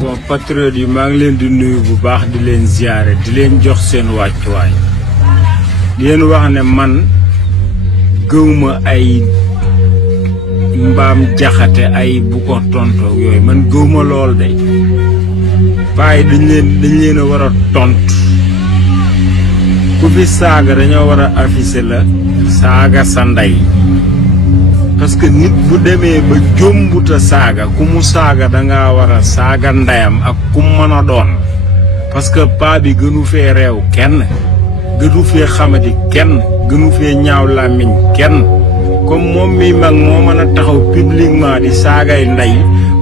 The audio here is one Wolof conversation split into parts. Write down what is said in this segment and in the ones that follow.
bon patriote yi maa ngi leen di nuyu bu baax di leen ziaré di leen jox seen wàccuwaay di leen wax ne man gëwma ay mbaam jaxate ay bu ko tonto yooyu man gëwma lool day baay dañ leen a war a tontu ku fi saaga dañoo war a afficher la saaga sa ndey parce que nit bu demee ba jombuta saaga ku mu saaga danga war a saaga ndeyam ak ku mën a doon parce que paa bi gënu fee réew kenn gënu fee xamadi kenn gënu fee ñaaw làmmiñ kenn comme moom mi mag moo mën a taxaw publiquement di saagay ndey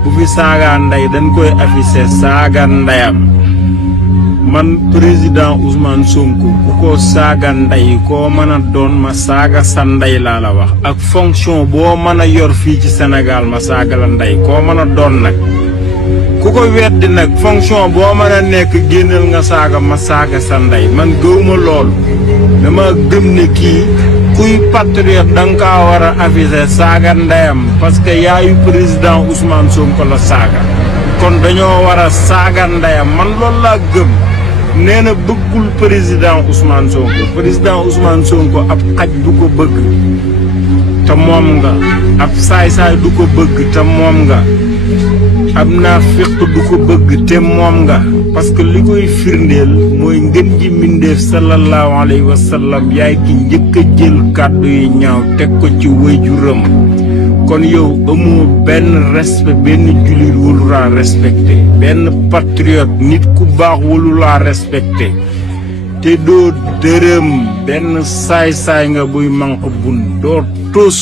bu fi saagaa ndey dañ koy afficher saaga ndeyam man président Ousmane Sonko ku ko saaga ndey koo mën a doon ma saaga sa ndey laa la wax ak fonction boo mën a yor fii ci Sénégal ma saaga la ndey koo mën a doon nag ku ko weddi nag fonction boo mën a nekk génnal nga saaga ma saaga sa ndey man gëwma loolu dama gëm ne kii kuy patriote danga kaa war a afficher saaga ndeyam parce que yaayu président Ousmane Sonko la saaga kon dañoo war a saaga ndeyam man loolu laa gëm nee na bëggul président Ousmane Sonko ab xaj du ko bëgg te moom nga ab saay-saay du ko bëgg te moom nga ab naafiq du ko bëgg te moom nga parce que li koy firndeel mooy ngën ji mbindeef sallallahu alayhi wa sallam yaay ki njëkk a jël kàddu yi ñaaw teg ko ci waajuram kon yow amoo benn respect benn jullit wulu laa respecté benn patriote nit ku baax wulu laa respecté te doo dërëm benn saay-saay nga buy manq bun doo tus